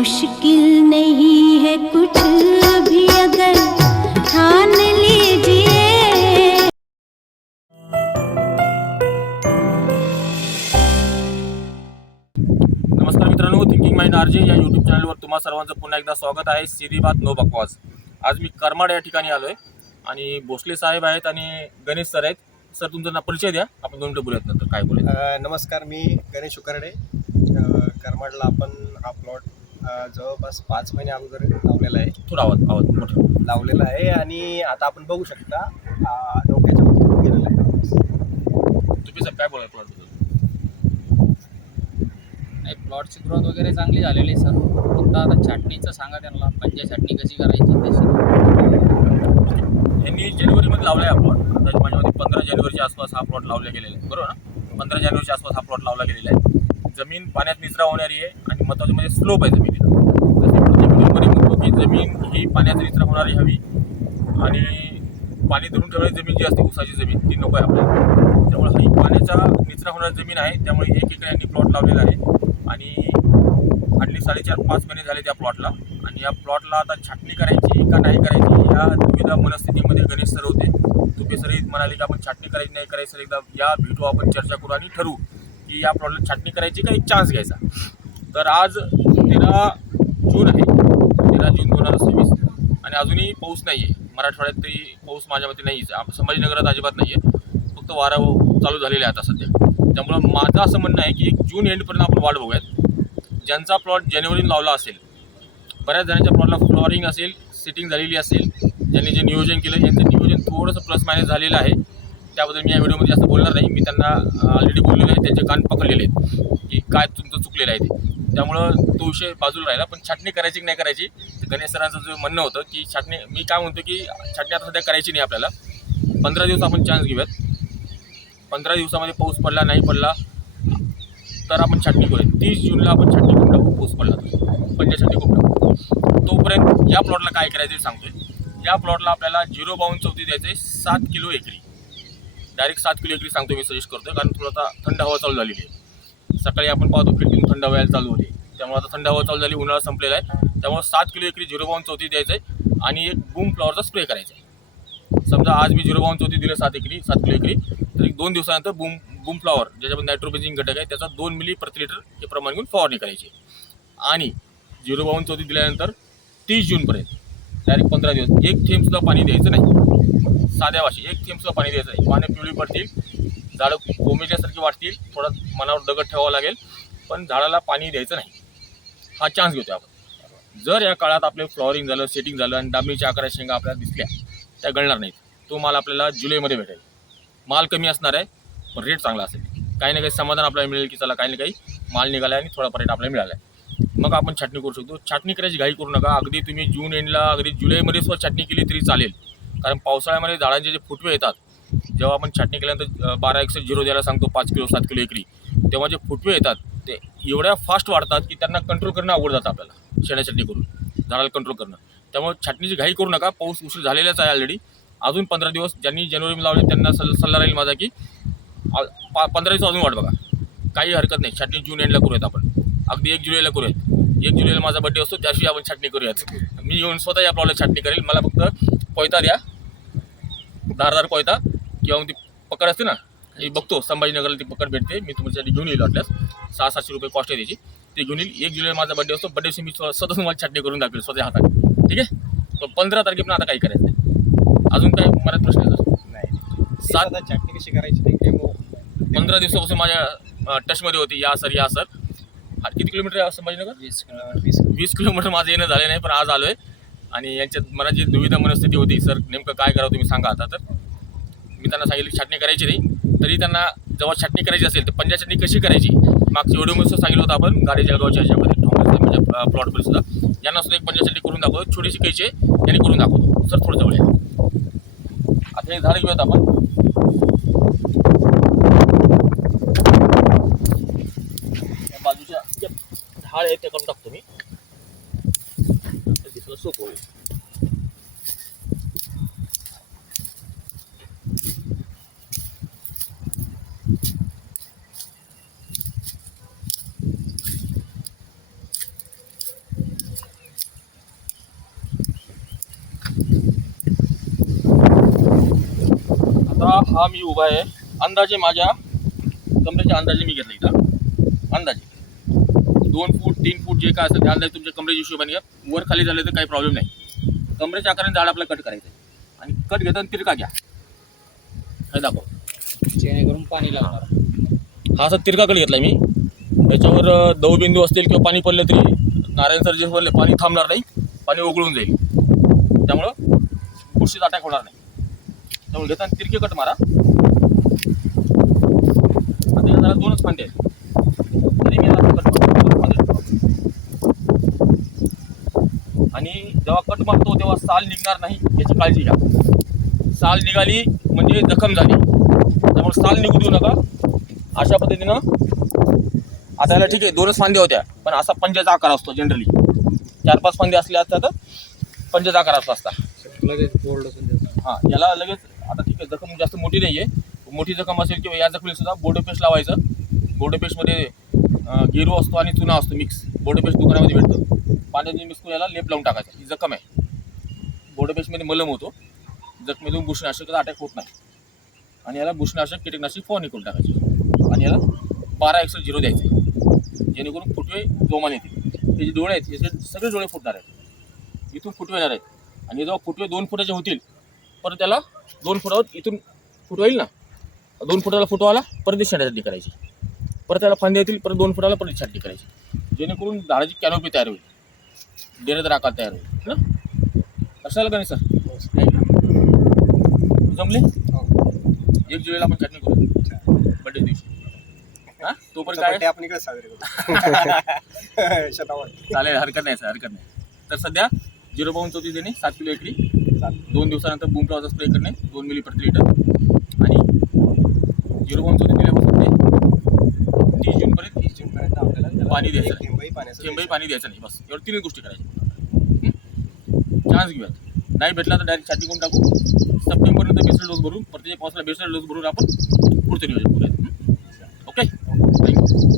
मुश्किल नहीं है कुछ भी अगर ठान लीजिए। नमस्कार मित्रांनो, थिंकिंग माइंड आरजे या यूट्यूब चॅनलवर तुम्हा सर्वांचं पुन्हा एकदा स्वागत आहे. सीधी बात नो बकवास. आज मी करमाड या ठिकाणी आलो आहे आणि भोसले साहेब आहेत आणि गणेश सर आहेत. सर तुमचा परिचय द्या, आपण 2 मिनिटं बोलूयात नंतर काय बोलायचं. नमस्कार, मी गणेश उकरडे. करमाडला आपण हा प्लॉट जवळपास 5 महिने अगोदर लावलेला आहे. थोडा आवाज मोठा लावलेला आहे आणि आता आपण बघू शकता डोक्याच्या वर गेलेला आहे. तुम्ही सर काय बोलाल प्लॉटबद्दल? प्लॉटची ग्रोथ वगैरे चांगली झालेली आहे सर. फक्त आता छाटणीचं सांगा त्यांना, पंचा छाटणी कशी करायची तशी. यांनी जानेवारीमध्ये लावला आहे हा प्लॉट. आता माझ्यामध्ये 15 जानेवारीच्या आसपास हा प्लॉट लावला गेलेला आहे, बरोबर ना? 15 जानेवारीच्या आसपास हा प्लॉट लावला गेलेला आहे. जमीन पाण्यात निचरा होणारी आहे आणि महत्त्वाचं म्हणजे स्लोप आहे जमिनीला. प्रत्येक व्हिडिओमध्ये म्हणतो की जमीन ही पाण्याचा निचरा होणारी हवी आणि पाणी धरून ठेवणारी जमीन जी असते ऊसाची जमीन ती नको आहे आपल्याला. त्यामुळे ही पाण्याचा निचरा होणारी जमीन आहे, त्यामुळे 1 एकर यांनी प्लॉट लावलेला आहे आणि हार्डली 4.5-5 महिने झाले त्या प्लॉटला. आणि या प्लॉटला आता छाटणी करायची का नाही करायची या दुविधा मनस्थितीमध्ये गणेश सर होते. तुपे सर म्हणाले की आपण छाटणी करायची नाही करायची. सर एकदा या भेटू, आपण चर्चा करू आणि ठरवू की या प्लॉटला छाटणी करायची का एक चान्स घ्यायचा. तर आज 13 जून आहे, 13 जून 2026 आणि अजूनही पाऊस नाही आहे. मराठवाड्यात तरी पाऊस माझ्या मते नाहीच आहे. संभाजीनगरात अजिबात नाही आहे, फक्त वारं चालू झालेले आहे आता सध्या. त्यामुळं माझं असं म्हणणं आहे की 1 जून एंडपर्यंत आपण वाट बघूयात. ज्यांचा प्लॉट जानेवारीत लावला असेल, बऱ्याच जणांच्या प्लॉटला फ्लॉरिंग असेल, सेटिंग झालेली असेल, ज्यांनी जे नियोजन केलं यांचं नियोजन थोडंसं प्लस मायनस झालेलं आहे. त्याबद्दल मी या व्हिडिओमध्ये जास्त बोलणार नाही. मी त्यांना ऑलरेडी बोललेलं आहे, त्यांचे कान पकडलेले आहेत की काय तुमचं चुकलेलं आहे ते. त्यामुळं तो विषय बाजूला राहिला. पण छाटणी करायची की नाही करायची, गणेश सरांचं जो म्हणणं होतं की छाटणी, मी काय म्हणतो की छाटणी आता सध्या करायची नाही आपल्याला. 15 दिवस आपण चान्स घेऊयात. 15 दिवसामध्ये पाऊस पडला नाही पडला तर आपण छाटणी करूया. 30 जूनला आपण छाटणी करून टाकू. पाऊस पडला तर पंचाछाटणी करून टाकू. तोपर्यंत या प्लॉटला काय करायचं ते सांगतोय. या प्लॉटला आपल्याला 0.52 द्यायचं आहे 7 किलो एकरी. डायरेक्ट 7 किलो एकरी सांगतो मी, सजेस्ट करतो. कारण थोडं आता थंड हवा चालू झालेली आहे. सकाळी आपण पाहतो खिडकीतून थंड हवा चालू होते, त्यामुळे आता थंड हवा चालू झाली, उन्हाळा संपलेला आहे. त्यामुळे 7 किलो एकरी 0.32 द्यायचं आहे आणि एक बूम फ्लॉवरचा स्प्रे करायचा आहे. समजा आज मी 0.32 दिलं 7 किलो एकरी, तर 2 दिवसानंतर बूम फ्लॉवर ज्याच्यामध्ये नायट्रोबेजिंग घटक आहे त्याचा 2 मिली प्रति लिटर हे प्रमाण घेऊन फवारणी करायची. आणि 0.32 दिल्यानंतर 30 जूनपर्यंत डायरेक्ट 15 दिवस 1 थेंबसुद्धा पाणी द्यायचं नाही. साध्या भाषेत 1 थेंबसुद्धा पाणी द्यायचं नाही. पानं पिवळी पडतील, झाडं कोमेजल्यासारखी वाटतील, थोडं मनावर दगड ठेवावं लागेल, पण झाडाला पाणी द्यायचं नाही. हा चान्स घेतो आपण. जर या काळात आपले फ्लॉवरिंग झालं, सेटिंग झालं आणि डांबरीच्या आकाराच्या शेंगा आपल्याला दिसल्या, त्या गळणार नाहीत. तो माल आपल्याला जुलैमध्ये भेटेल. माल कमी असणार आहे पण रेट चांगला असेल. काही ना काही समाधान आपल्याला मिळेल की चला काही ना काही माल निघाला आहे आणि थोडाफार रेट आपल्याला मिळाला आहे. मग आपण छाटणी करू शकतो. छाटणी करायची घाई करू नका. अगदी तुम्ही जून एंडला, अगदी जुलैमध्ये सुद्धा छाटणी केली तरी चालेल. कारण पावसाळ्यामध्ये झाडांचे जे फुटवे येतात, जेव्हा आपण छाटणी केल्यानंतर 12-0 द्यायला सांगतो 5 किलो 7 किलो एकरी, तेव्हा जे फुटवे येतात ते एवढ्या फास्ट वाढतात की त्यांना कंट्रोल करणं अवघड जातं आपल्याला. शेणाछाटणी करून झाडाला कंट्रोल करणं. त्यामुळे छाटणीची घाई करू नका. पाऊस उशीर झालेलाच आहे ऑलरेडी. अजून 15 दिवस ज्यांनी जानेवारीमध्ये लावले त्यांना सल्ला राहील माझा की 15 दिवस अजून वाट बघा. काही हरकत नाही. छाटणी जून एंडला करूयात आपण, अगदी 1 जुलैला करूयात. 1 जुलैला माझा बड्डे असतो, त्याशी आपण छाटणी करूयात. मी येऊन स्वतः या प्रॉब्लेम छाटणी करेल. मला फक्त कोयता द्या, धारदार कोयता, किंवा मग ती पकड असते ना, ही बघतो संभाजीनगरला ती पकड भेटते, मी तुमच्यासाठी घेऊन येईल. वाटल्यास 600-700 रुपये कॉस्ट आहे त्याची, ते घेऊन येईल. 1 जुलै माझा बड्डे असतो, बड्डेशी मी स्वतः तुम्हाला छाटणी करून दाखवेल स्वतः हातात. ठीक आहे. पण 15 तारखेपर्यंत आता काही करायचं नाही. अजून काही मरात प्रश्न आहे सर? नाही. 7 छाटणी कशी करायची ते 15 दिवसापासून माझ्या टचमध्ये होती. या सर किती किलोमीटर आहे संभाजीनगर? 20 किलोमीटर माझं येणं झालं नाही, पण आज आलो आहे. आणि यांच्यात मला जी दुविधा मनस्थिती होती, सर नेमकं काय करावं तुम्ही सांगा आता. तर मी त्यांना सांगितलं छाटणी करायची नाही. तरी त्यांना जेव्हा छाटणी करायची असेल तर पंचा छाटणी कशी करायची मागच्या व्हिडिओमध्ये सांगितलं होतं आपण. गाडी जळगावच्या ह्याच्यामध्ये ठोंबरच्या म्हणजे प्लॉटमध्ये सुद्धा यांना सुद्धा एक पंचा छाटणी करून दाखवतो. छोटीशी कैची यांनी करून दाखवतो. सर थोडं जवळ आहे. आता हे झाड घेऊयात आपण. बाजूच्या झाड आहे ते करून टाकतो मी, दिसलं सोपं होईल. हा मी उभा आहे, अंदाजे माझ्या कमरेच्या अंदाजे मी घेतला इथं, अंदाजे 2 फूट 3 फूट जे काय असेल ते अंदाजे तुमच्या कमरेच्या हिशोबाने घ्या. वर खाली झाले तर काही प्रॉब्लेम नाही. कमरेच्या आकाराने झाड आपल्याला कट करायचं आहे आणि कट घेताना तिरका घ्या. हे दाखव, जेणेकरून पाणी लागणार. हा असा तिरका कट घेतला मी. त्याच्यावर दवबिंदू असतील किंवा पाणी पडलं तरी नारायण सर जे बोलले पाणी थांबणार नाही, पाणी उकळून जाईल, त्यामुळं बुरशीचा अटॅक होणार नाही. त्यामुळे घेताना तिरके कट मारा. आता या जरा 2च फांदे आहेत तरी मी याला कट मारतो, 2 फांदे ठेवतो. आणि जेव्हा कट मारतो तेव्हा साल निघणार नाही याची काळजी घ्या. साल निघाली म्हणजे जखम झाली, त्यामुळे साल निघू देऊ नका. अशा पद्धतीनं आता याला ठीक आहे 2च फांद्या होत्या, पण असा पंजाचा आकार असतो जनरली. 4-5 फांदे असले असतात तर पंजाचा आकार असतो असता. लगेच बोर्ड असून द्यायचं. हां, याला लगेच आता ठीक आहे, जखम जास्त मोठी नाही आहे. मोठी जखम असेल किंवा या जखमेला सुद्धा बोर्डो पेस्ट लावायचं. बोर्डो पेस्टमध्ये गेरू असतो आणि चुना असतो मिक्स. बोर्डो पेस्ट दुकानामध्ये भेटतं. पाण्याने मिक्स करून याला लेप लावून टाकायचा. ही जखम आहे, बोर्डो पेस्टमध्ये मलम होतो, जखमेतून बुरशीनाशकाचा अटॅक होत नाही. आणि याला बुरशीनाशक कीटकनाशक फवारणी करून टाकायची. आणि याला 12-0 द्यायचं आहे, जेणेकरून फुटवे जोमाने येतील. हे जे डोळे आहेत हे सगळे डोळे फुटणार आहेत, इथून फुटवे येणार आहेत. आणि जेव्हा फुटवे 2 फुटाचे होतील परत त्याला 2 फुटावर इथून फुटवा येईल ना, 2 फुटाला फुटवा आला परत छाटणी करायची. परत त्याला फांदे येतील परत 2 फुटाला परत छाटणी करायची, जेणेकरून झाडाची कॅनोपी तयार होईल, डेरेदार आकार तयार होईल ना. कशाला का नाही सर, जमले. 1 जुलैला आपण छाटणी करू बड्डे दिवशी. हां, तोपर्यंत काय आपण इकडे साजरे करू. चालेल, हरकत नाही सर, हरकत नाही. तर सध्या 0.34 देणे 7 किलो एकरी, 2 दिवसानंतर बूम फ्लॉवरचा स्प्रे करणे 2 मिली प्रति लिटर. आणि 0.34 दिल्यापासून ते 30 जूनपर्यंत आपल्याला पाणी द्यायचं नाही, थेंबही पाणी द्यायचं नाही. बस एवढं 3 गोष्टी करायच्या. चान्स घेऊयात, नाही भेटला तर डायरेक्ट छाटणी करून टाकू. सप्टेंबरनंतर बेसल डोस भरू, प्रत्येक पावसाला बेसल डोस भरून आपण पुढचं नियोजन करूयात. Okay, thank you.